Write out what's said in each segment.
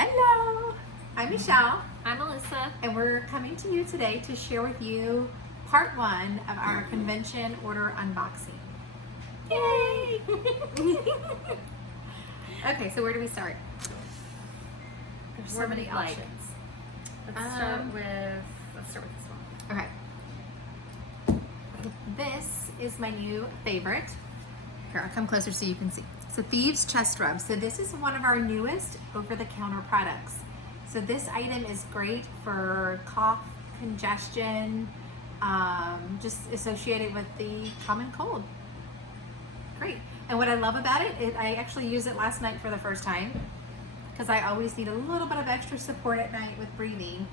Hello, I'm Michelle, I'm Alyssa. and we're coming to you today to share with you part one of our convention order unboxing. Yay! Okay, so where do we start? There's so Where many would you like? options. Let's start with this one. Okay. This is my new favorite. Here, I'll come closer so you can see. So Thieves Chest Rub. So this is one of our newest over-the-counter products. So this item is great for cough, congestion, just associated with the common cold. Great. And what I love about it, I actually used it last night for the first time because I always need a little bit of extra support at night with breathing,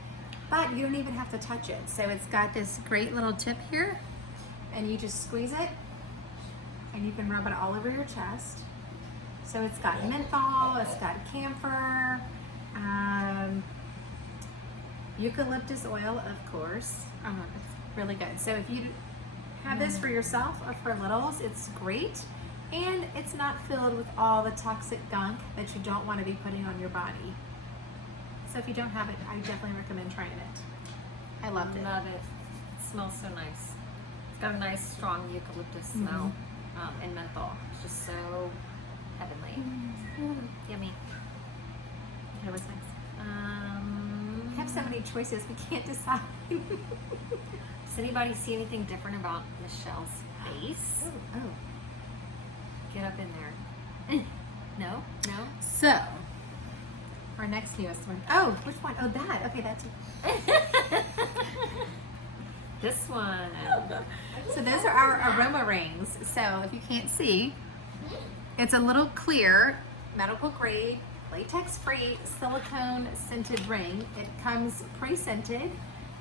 but you don't even have to touch it. So it's got this great little tip here, and you just squeeze it and you can rub it all over your chest. So it's got menthol, it's got camphor, eucalyptus oil, of course. It's really good. So if you have this for yourself or for littles, it's great. And it's not filled with all the toxic gunk that you don't want to be putting on your body. So if you don't have it, I definitely recommend trying it. I loved it. Love it. It smells so nice. It's got a nice, strong eucalyptus smell and menthol. It's just so heavenly. Yummy. It was nice. We have so many choices, we can't decide. Does anybody see anything different about Michelle's face? Oh. Get up in there. No? No? So, our next newest one. Oh, which one? Oh, that. Okay, that's This one. So those are our aroma rings. So if you can't see, it's a little clear, medical grade, latex free, silicone scented ring. It comes pre-scented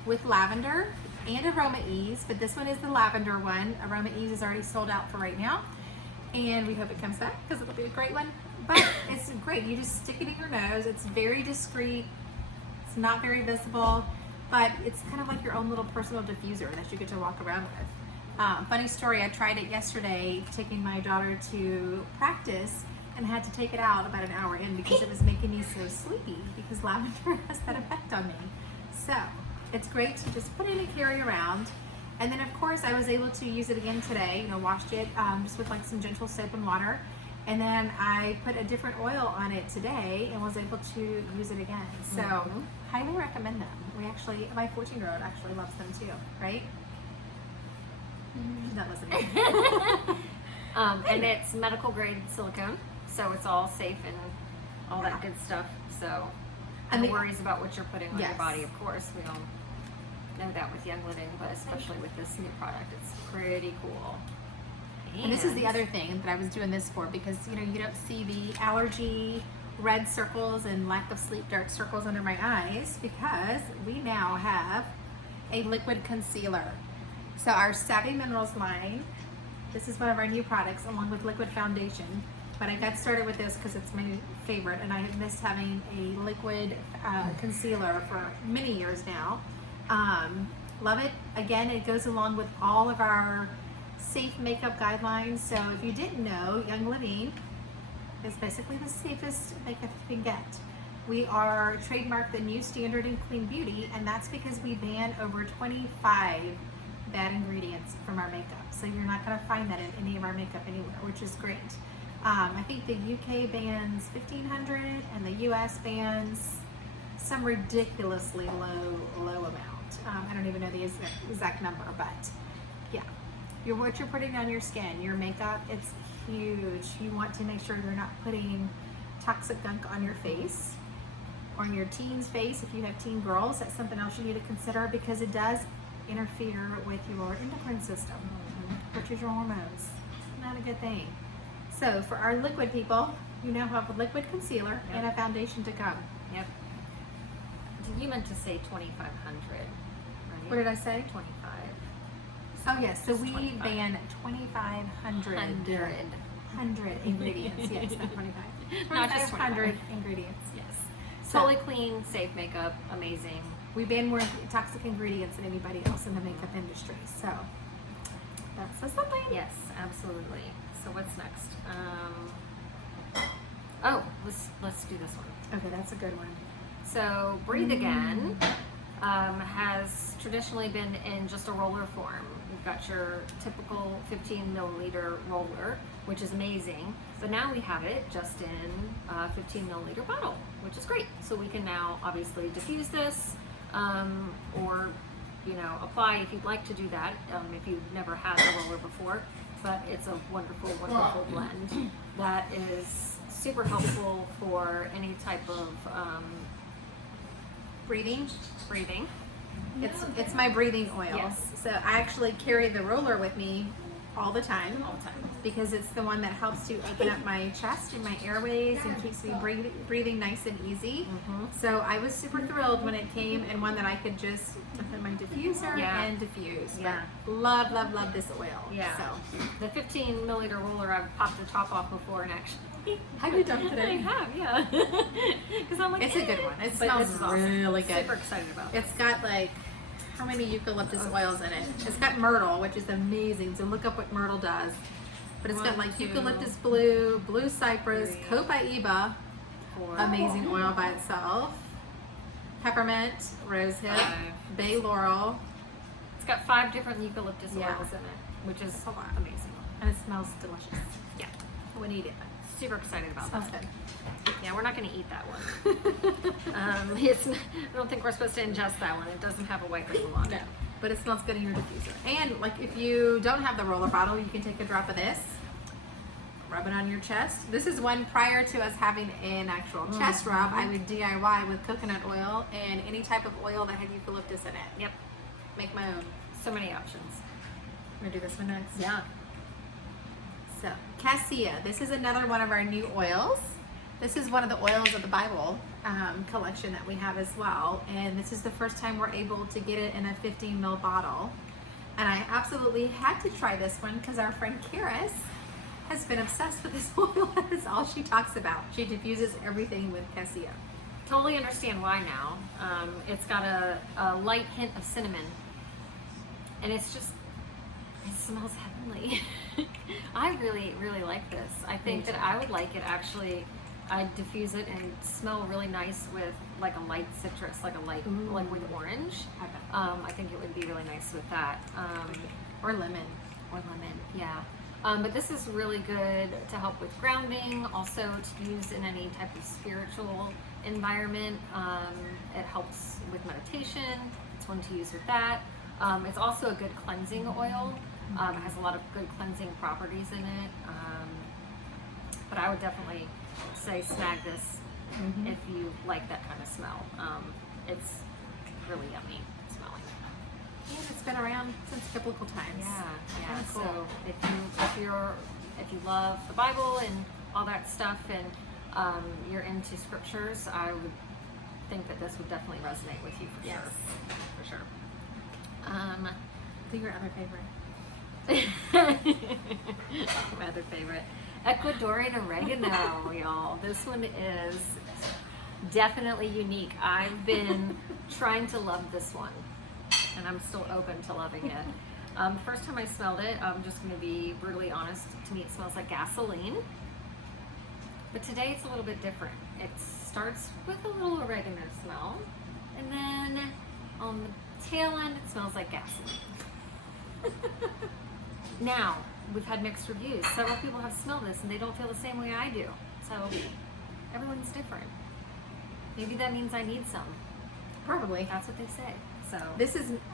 with lavender and Aroma Ease, but this one is the lavender one. Aroma Ease is already sold out for right now, and we hope it comes back because it'll be a great one. But it's great. You just stick it in your nose. It's very discreet. It's not very visible, but it's kind of like your own little personal diffuser that you get to walk around with. Funny story, I tried it yesterday taking my daughter to practice and had to take it out about an hour in because it was making me so sleepy because lavender has that effect on me. So it's great to just put in and carry around. And then of course I was able to use it again today, washed it just with like some gentle soap and water. And then I put a different oil on it today and was able to use it again. So highly recommend them. My 14-year-old actually loves them too, right? She's not listening. And it's medical grade silicone, so it's all safe and all that good stuff. So no worries about what you're putting on your body. Of course, we all know that with Young Living, but especially with this new product, it's pretty cool. And this is the other thing that I was doing this for because you don't see the allergy red circles and lack of sleep dark circles under my eyes because we now have a liquid concealer. So our Savvy Minerals line, this is one of our new products along with liquid foundation. But I got started with this because it's my favorite and I have missed having a liquid concealer for many years now. Love it. Again, it goes along with all of our safe makeup guidelines. So if you didn't know, Young Living is basically the safest makeup you can get. We are trademarked the new standard in clean beauty, and that's because we ban over 25 bad ingredients from our makeup. So you're not going to find that in any of our makeup anywhere, which is great. I think the UK bans 1,500 and the US bans some ridiculously low amount. I don't even know the exact number, but yeah. What you're putting on your skin, your makeup, it's huge. You want to make sure you're not putting toxic gunk on your face or on your teen's face. If you have teen girls, that's something else you need to consider because it does interfere with your endocrine system, which is your hormones. Not a good thing. So for our liquid people, you now have a liquid concealer and a foundation to come. Yep. You meant to say 2,500, right? What did I say? 25. Oh yes, so we 25. ban 2,500 ingredients. Yes, not 25. Not just 2,500 ingredients. Yes. So- Totally clean, safe makeup, amazing. We ban more toxic ingredients than anybody else in the makeup industry. So that's something. Yes, absolutely. So what's next? Oh, let's do this one. Okay, that's a good one. So Breathe Again has traditionally been in just a roller form. You've got your typical 15 milliliter roller, which is amazing. But now we have it just in a 15 milliliter bottle, which is great. So we can now obviously diffuse this, or apply if you'd like to do that, if you've never had the roller before. But it's a wonderful, wonderful blend that is super helpful for any type of Breathing. Breathing. It's my breathing oil. Yes. So I actually carry the roller with me all the time. All the time. Because it's the one that helps to open up my chest and my airways and keeps me breathing nice and easy. So I was super thrilled when it came, and one that I could just put in my diffuser and diffuse. Yeah. But love, love, love this oil. Yeah. So The 15 milliliter roller, I've popped the top off before and actually. have you done today? I have, yeah. Because I'm like, It's a good one. It But smells this is awesome. really good. Super excited about it. It's got like how many eucalyptus oils in it? It's got myrtle, which is amazing. So look up what myrtle does. But it's got 1, like 2, eucalyptus blue, blue cypress, 3, copaiba, 4, amazing oil by itself, peppermint, rosehip, 5. bay laurel, It's got 5 different eucalyptus Yeah. oils in it, which is a lot. amazing. and it smells delicious. Yeah. I would eat it. Super excited about Smells that. good. Yeah, we're not going to eat that one. I don't think we're supposed to ingest that one. It doesn't have a white label on No, it. but it smells good in your diffuser. And like if you don't have the roller bottle, you can take a drop of this, rub it on your chest. This is one prior to us having an actual chest rub. I would DIY with coconut oil and any type of oil that had eucalyptus in it. Yep. Make my own. So many options. I'm gonna do this one next. Yeah. So, cassia. This is another one of our new oils. This is one of the oils of the Bible collection that we have as well. And this is the first time we're able to get it in a 15 ml bottle. And I absolutely had to try this one because our friend Karis has been obsessed with this oil. That's all she talks about. She diffuses everything with cassia. Totally understand why now. It's got a light hint of cinnamon. And it smells heavenly. I really, really like this. I think that I would like it actually. I'd diffuse it and smell really nice with like a light citrus, like with orange. I think it would be really nice with that. Or lemon. Or lemon, yeah. But this is really good to help with grounding, also to use in any type of spiritual environment. It helps with meditation. It's one to use with that. It's also a good cleansing oil. It has a lot of good cleansing properties in it. But I would definitely say snag this if you like that kind of smell. It's really yummy smelling. And it's been around since biblical times. Yeah. Kinda cool. So if you love the Bible and all that stuff, and you're into scriptures, I would think that this would definitely resonate with you for Yes. sure. For sure. Do your other favorite. My other favorite, Ecuadorian oregano, y'all. This one is definitely unique. I've been trying to love this one, and I'm still open to loving it. The first time I smelled it, I'm just going to be brutally honest, to me it smells like gasoline. But today it's a little bit different. It starts with a little oregano smell, and then on the tail end it smells like gasoline. Now, we've had mixed reviews. Several people have smelled this and they don't feel the same way I do. So everyone's different. Maybe that means I need some. Probably. That's what they say. So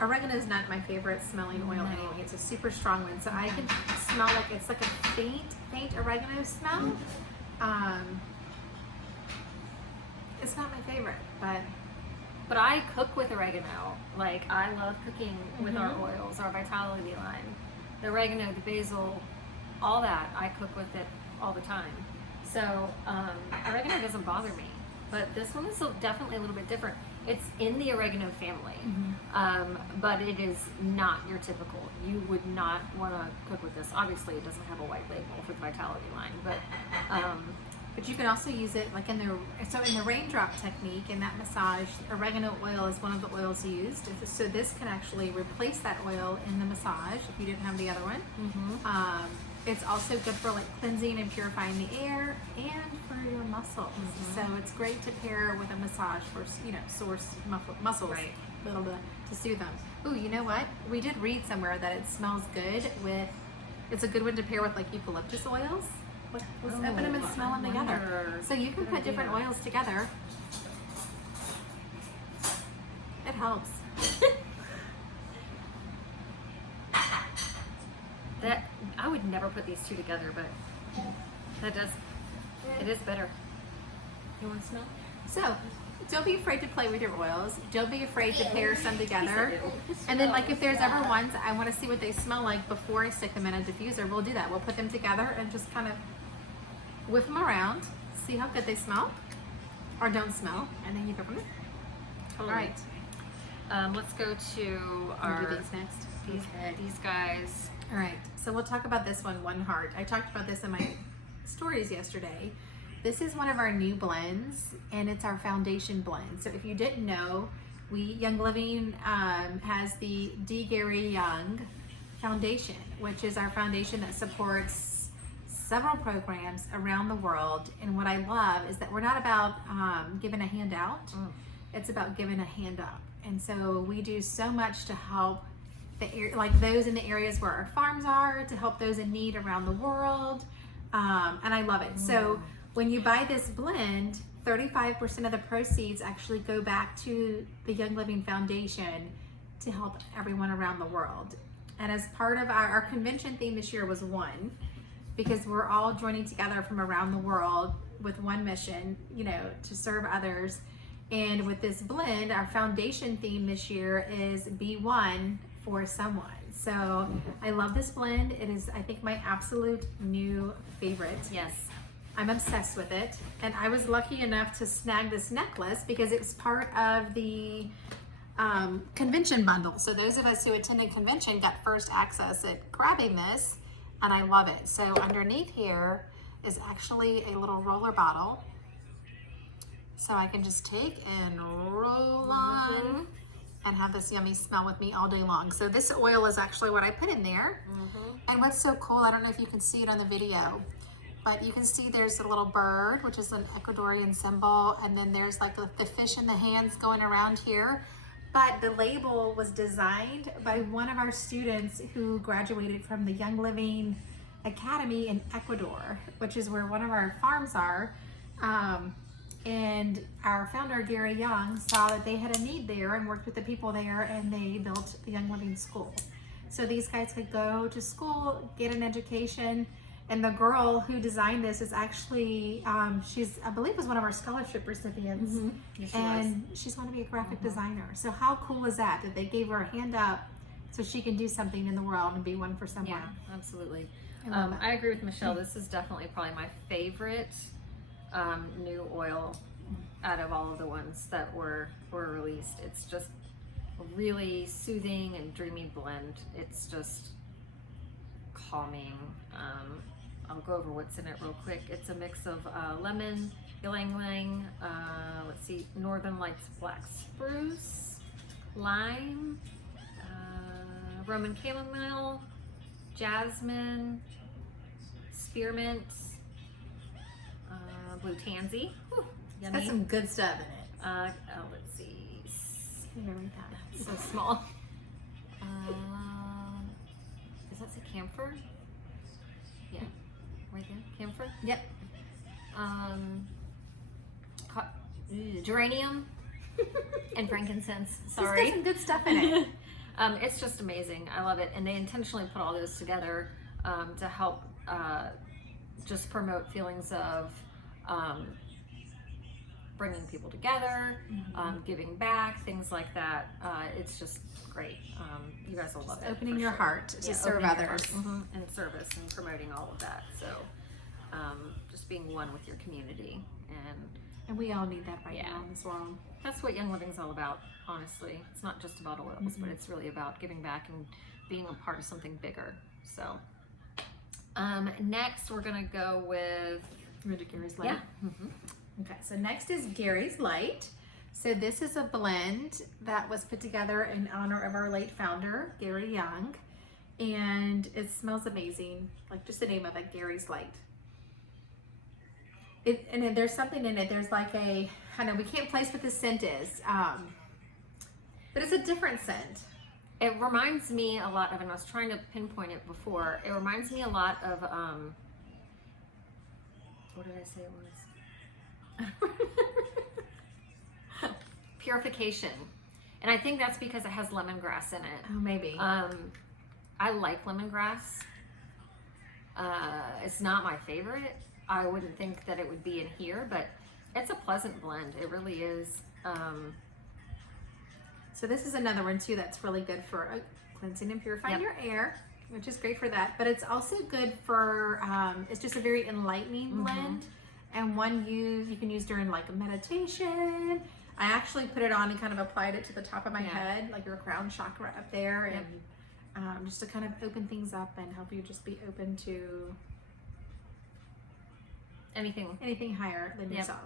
Oregano is not my favorite smelling oil No. anyway. It's a super strong one. So I can smell like it's like a faint oregano smell. It's not my favorite, but I cook with oregano. Like, I love cooking with our oils, our Vitality line. The oregano, the basil, all that, I cook with it all the time. So oregano doesn't bother me. But this one is definitely a little bit different. It's in the oregano family, but it is not your typical. You would not want to cook with this. Obviously, it doesn't have a white label for the Vitality line, but you can also use it like in the raindrop technique in that massage. Oregano oil is one of the oils used. So this can actually replace that oil in the massage if you didn't have the other one. It's also good for like cleansing and purifying the air and for your muscles. So it's great to pair with a massage for, you know, sore muscles, Right. little bit to soothe them. Ooh, you know what? We did read somewhere that it smells good with, it's a good one to pair with like eucalyptus oils. Let's open them and smell them together. wonder. So you can Good put different idea. oils together. It helps. That I would never put these two together, but that does. It is better. You want to smell? So, don't be afraid to play with your oils. Don't be afraid to pair some together. And then, like, if there's ever ones I want to see what they smell like before I stick them in a diffuser, we'll do that. We'll put them together and just kind of whip them around, see how good they smell or don't smell, and then you go from there. All right. Let's go to We'll our do these next. these guys. All right, so we'll talk about this one, One Heart. I talked about this in my stories yesterday. This is one of our new blends, and it's our foundation blend. So if you didn't know, Young Living has the D. Gary Young Foundation, which is our foundation that supports several programs around the world. And what I love is that we're not about giving a handout. It's about giving a hand up. And so we do so much to help like those in the areas where our farms are, to help those in need around the world, and I love it. So when you buy this blend, 35% of the proceeds actually go back to the Young Living Foundation to help everyone around the world. And as part of our convention theme this year was one, because we're all joining together from around the world with one mission, you know, to serve others. And with this blend, our foundation theme this year is Be One for Someone. So I love this blend. It is, I think, my absolute new favorite. Yes. I'm obsessed with it. And I was lucky enough to snag this necklace because it was part of the convention bundle. So those of us who attended convention got first access at grabbing this, and I love it. So underneath here is actually a little roller bottle. So I can just take and roll on and have this yummy smell with me all day long. So this oil is actually what I put in there. And what's so cool, I don't know if you can see it on the video, but you can see there's a little bird, which is an Ecuadorian symbol, and then there's like the fish in the hands going around here. But the label was designed by one of our students who graduated from the Young Living Academy in Ecuador, which is where one of our farms are. And our founder, Gary Young, saw that they had a need there and worked with the people there, and they built the Young Living School. So these guys could go to school, get an education, and the girl who designed this is actually, she's, I believe, was one of our scholarship recipients, Yes, she and she's going to be a graphic designer. So how cool is that they gave her a hand up so she can do something in the world and be one for someone? Yeah, absolutely. I love it. I agree with Michelle. This is definitely probably my favorite new oil out of all of the ones that were released. It's just a really soothing and dreamy blend. It's just calming. I'll go over what's in it real quick. It's a mix of lemon, ylang ylang, let's see, Northern Lights black spruce, lime, Roman chamomile, jasmine, spearmint, blue tansy. Whew, It's yummy. got some good stuff in it. Let's see. It's So small. Does that say camphor? Yeah, right there. Camphor. Yep. Geranium and frankincense. It's Sorry. got some good stuff in it. It's just amazing. I love it, and they intentionally put all those together to help just promote feelings of bringing people together, giving back, things like that. It's just great. You guys will love it. Opening for your sure. heart to serve opening your others. heart, and service and promoting all of that. So just being one with your community, and we all need that right Yeah. now in this world. that's what Young Living's all about, honestly. It's not just about oils, but it's really about giving back and being a part of something bigger. So next we're gonna go with Gary's Light. yeah. Okay, so next is Gary's Light. So this is a blend that was put together in honor of our late founder, Gary Young. and it smells amazing. Like just the name of it, Gary's Light. And then there's something in it. There's like I know we can't place what the scent is, but it's a different scent. It reminds me a lot of, and I was trying to pinpoint it before. It reminds me a lot of what did I say it was? Purification. And I think that's because it has lemongrass in it. Oh, maybe. I like lemongrass. It's not my favorite. I wouldn't think that it would be in here, but it's a pleasant blend. It really is. So this is another one too that's really good for cleansing and purifying your air, which is great for that. But it's also good for, it's just a very enlightening blend, and one you can use during like a meditation. I actually put it on and kind of applied it to the top of my head, like your crown chakra up there, and just to kind of open things up and help you just be open to anything higher than yourself.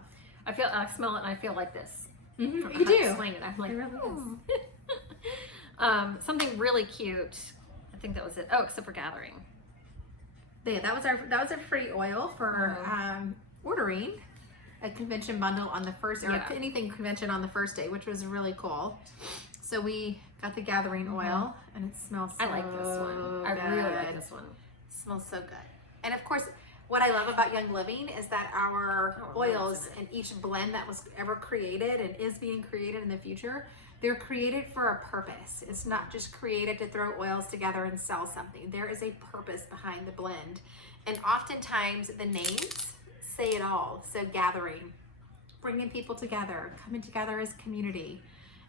I smell it and I feel like this. You do. Explain it. I'm like, it really is. Something really cute. I think that was it. Oh, except for Gathering. Yeah, that was our free oil for ordering a convention bundle on the first, or anything convention on the first day, which was really cool. So we got the Gathering oil, and it smells so I like this one. I really like this one. It smells so good. And of course, what I love about Young Living is that our oils and each blend that was ever created and is being created in the future, they're created for a purpose. It's not just created to throw oils together and sell something. There is a purpose behind the blend. And oftentimes the names say it all. So Gathering, bringing people together, coming together as community.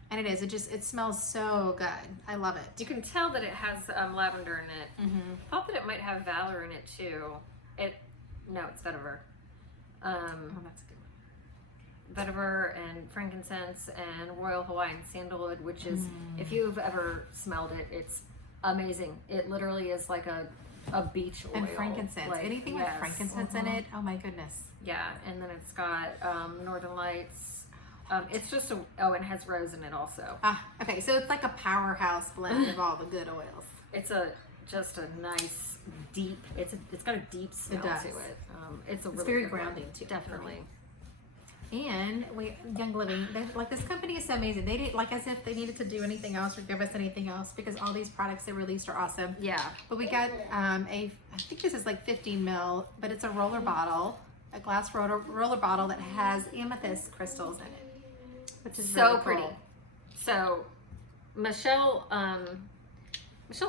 And it smells so good. I love it. You can tell that it has lavender in it. I thought that it might have Valor in it too. No, it's vetiver. That's a good one. Vetiver and frankincense and Royal Hawaiian Sandalwood, which is, if you've ever smelled it, it's amazing. It literally is like a beach oil. And frankincense. Like, anything with frankincense in it, oh my goodness. Yeah, and then it's got Northern Lights. It's just and it has rose in it also. Okay, so it's like a powerhouse blend of all the good oils. It's just a nice deep. It's got a deep smell to it. It's really very good grounding one. too. Definitely. And Young Living, like this company is so amazing. They didn't like as if they needed to do anything else or give us anything else, because all these products they released are awesome. Yeah. But we got I think this is like 15 ml, but it's a roller bottle, a glass roller bottle that has amethyst crystals in it, which is so really pretty. cool. So Michelle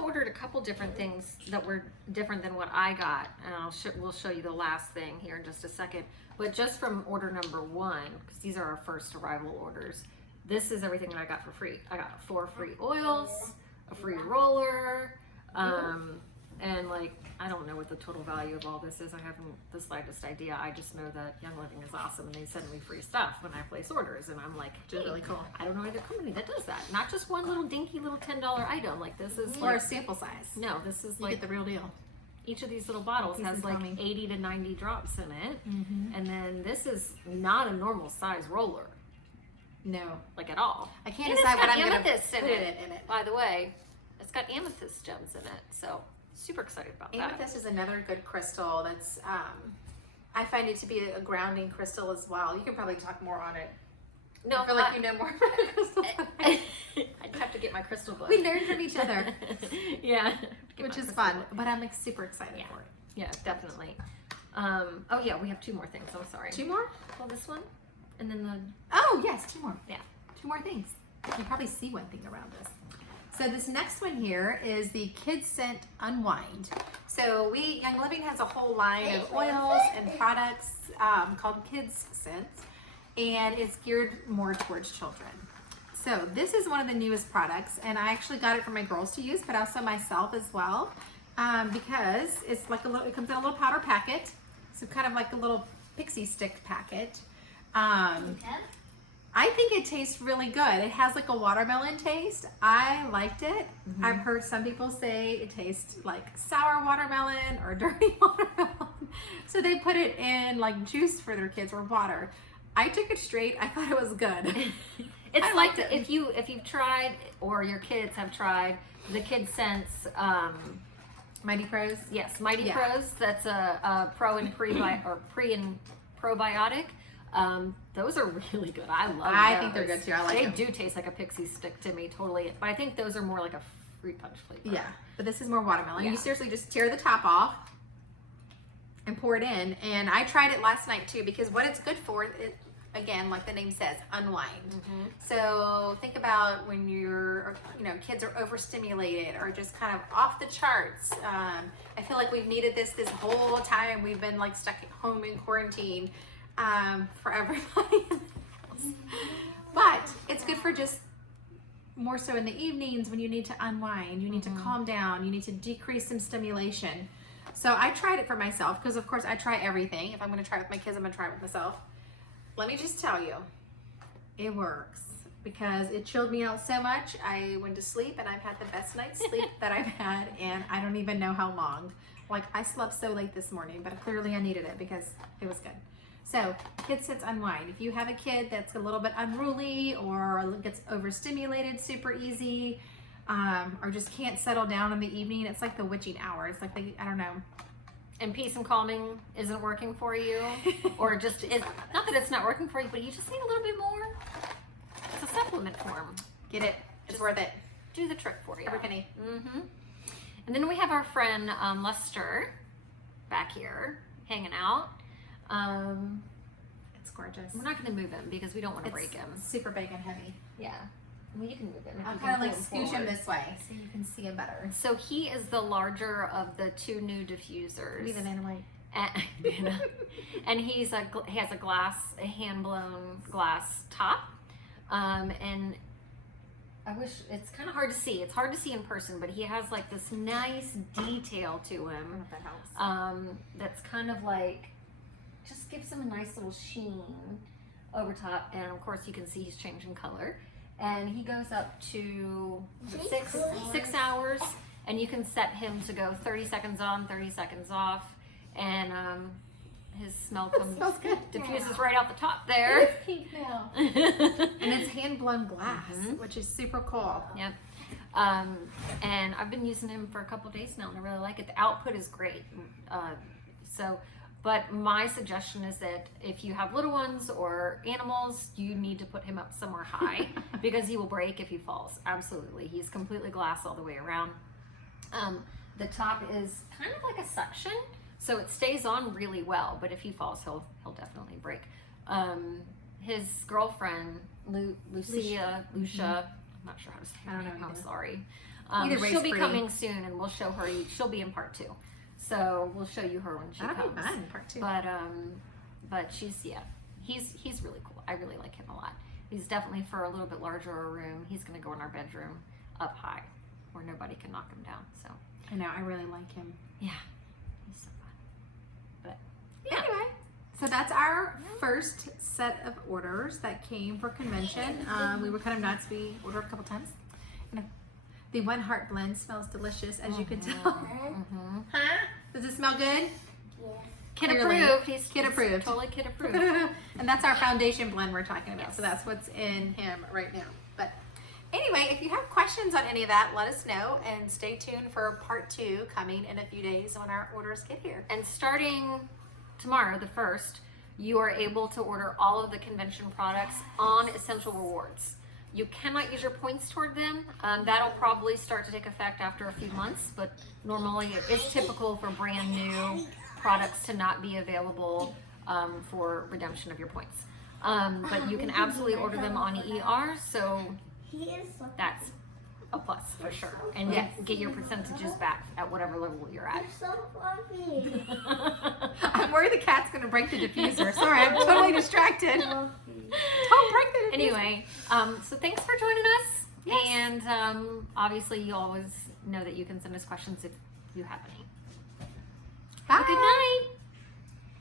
ordered a couple different things that were different than what I got, and we'll show you the last thing here in just a second. But just from order number 1, because these are our first arrival orders, this is everything that I got for free. I got 4 free oils, a free roller, and like, I don't know what the total value of all this is. I haven't the slightest idea. I just know that Young Living is awesome, and they send me free stuff when I place orders, and I'm like, hey, really cool. I don't know other company that does that. Not just one little dinky little $10 item. Like this is Or like a sample size. no, this is You like get the real deal. each of these little bottles Peace has and like calming. 80 to 90 drops in it, and then this is not a normal size roller, No, like at all. I can't And decide it's what got I'm gonna amethyst put in it. in it. By the way, it's got amethyst gems in it, so super excited about that. Amethyst is another good crystal that's, I find it to be a grounding crystal as well. You can probably talk more on it. No, I feel like you know more about crystal. I'd have to get my crystal book. We learn from each other, Yeah. which is fun, but I'm like super excited for it. Yeah, definitely. Oh yeah, we have 2 more things. I'm sorry. 2 more? Well, this one, and then the Oh, yes, 2 more. Yeah. 2 more things. You can probably see one thing around us. So this next one here is the Kids Scent Unwind. So Young Living has a whole line of oils and products called Kids Scents, and it's geared more towards children. So this is one of the newest products, and I actually got it for my girls to use, but also myself as well, because it's like it comes in a little powder packet, so kind of like a little pixie stick packet. I think it tastes really good. It has like a watermelon taste. I liked it. I've heard some people say it tastes like sour watermelon or dirty watermelon. So they put it in like juice for their kids or water. I took it straight. I thought it was good. It's I like liked it. if you've tried or your kids have tried the Kids Scents Mighty Pros. Yes, Mighty Yeah. Pros. That's a pro and pre and probiotic. Those are really good. I love. I those. think they're good too. I like They them. do taste like a pixie stick to me, totally. But I think those are more like a fruit punch flavor. Yeah, but this is more watermelon. Yeah. You seriously just tear the top off and pour it in. And I tried it last night too, because what it's good for, again, like the name says, unwind. Mm-hmm. So think about when you're, kids are overstimulated or just kind of off the charts. I feel like we've needed this whole time. We've been like stuck at home in quarantine for everybody. But it's good for just more so in the evenings when you need to unwind, you need to calm down, you need to decrease some stimulation. So I tried it for myself because, of course, I try everything. If I'm going to try it with my kids, I'm going to try it with myself. Let me just tell you, it works because it chilled me out so much. I went to sleep and I've had the best night's sleep that I've had, and I don't even know how long. Like, I slept so late this morning, but clearly I needed it because it was good. So, Kid Sense Unwind. If you have a kid that's a little bit unruly or gets overstimulated super easy, or just can't settle down in the evening, it's like the witching hour. It's like I don't know. And peace and calming isn't working for you, or just not that it's not working for you, but you just need a little bit more. It's a supplement form. Get it. It's worth it. Do the trick for you. Every penny. Mm-hmm. And then we have our friend Lester back here hanging out. It's gorgeous. We're not going to move him because we don't want to It's break him. super big and heavy. Yeah. Well, you can move him. if I'll you kind of can like pull scooch him forward. this way so you can see him better. So he is the larger of the two new diffusers. Leave it in white. And he has a hand blown glass top. And I wish, it's kind of hard to see. It's hard to see in person, but he has like this nice detail to him. That helps. That's kind of like, just gives him a nice little sheen over top. And of course you can see he's changing color. And he goes up to 6 hours, and you can set him to go 30 seconds on, 30 seconds off. And his smell smells good. diffuses right out the top there. It's pink now. And it's hand blown glass, which is super cool. Yep. And I've been using him for a couple days now, and I really like it. The output is great. But my suggestion is that if you have little ones or animals, you need to put him up somewhere high because he will break if he falls. Absolutely. He's completely glass all the way around. The top is kind of like a suction, so it stays on really well, but if he falls, he'll definitely break. His girlfriend, Lucia, I'm not sure how to say her name, I'm sorry. She'll be coming soon, and we'll show her. She'll be in part 2. So we'll show you her when she That'll comes. be fun, part 2. But he's really cool. I really like him a lot. He's definitely for a little bit larger room. He's gonna go in our bedroom up high, where nobody can knock him down. So I know, I really like him. yeah, he's so fun. But yeah. Anyway, so that's our first set of orders that came for convention. We were kind of nuts. We ordered a couple times. And the One Heart blend smells delicious, as you can tell. Mm-hmm. Huh? Does it smell good? Kid Clearly. approved. He's Kid approved. Totally kid approved. And that's our foundation blend we're talking about. Yes. So that's what's in him right now. But anyway, if you have questions on any of that, let us know, and stay tuned for part 2 coming in a few days when our orders get here. And starting tomorrow, the 1st, you are able to order all of the convention products on Essential Rewards. You cannot use your points toward them. That'll probably start to take effect after a few months, but normally it's typical for brand new products to not be available for redemption of your points. But you can absolutely order them on ER, so that's a plus for sure. And Yes. get your percentages back at whatever level you're at. So fluffy. I'm worried the cat's going to break the diffuser. Sorry, I'm totally distracted. Don't break the diffuser. Anyway, so thanks for joining us. Yes. And obviously, you always know that you can send us questions if you have any. Bye. Have a good night.